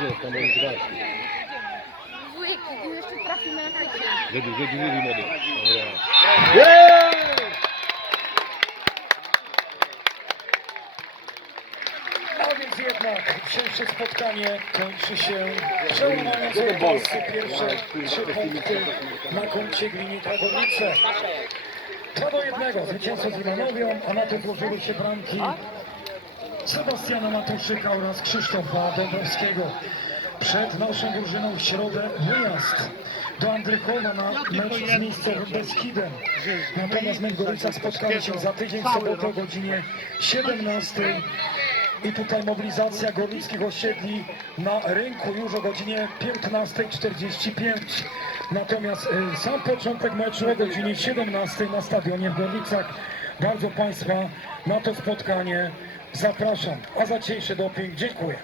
Gdzie? Tam będzie grać. Wujek, jeszcze trafimy na końcu. Młody. Dobra. A więc jednak dzisiejsze spotkanie kończy się przełamaniem za Polscy pierwsze trzy punkty na koncie Gminita Gorlice. 2 do 1 zwycięstwo z Imanowią, a na to złożyły się bramki Sebastiana Matuszyka oraz Krzysztofa Dąbrowskiego. Przed naszą drużyną w środę wyjazd do Andrychowa na mecz z miejscowym Beskidem. Natomiast Gorlicach spotkamy się za tydzień w sobotę o godzinie 17. I tutaj mobilizacja gorlickich osiedli na rynku już o godzinie 15.45. Natomiast e, sam początek meczu o godzinie 17 na stadionie w Gorlicach. Bardzo Państwa na to spotkanie zapraszam. A za dzisiejszy doping dziękuję.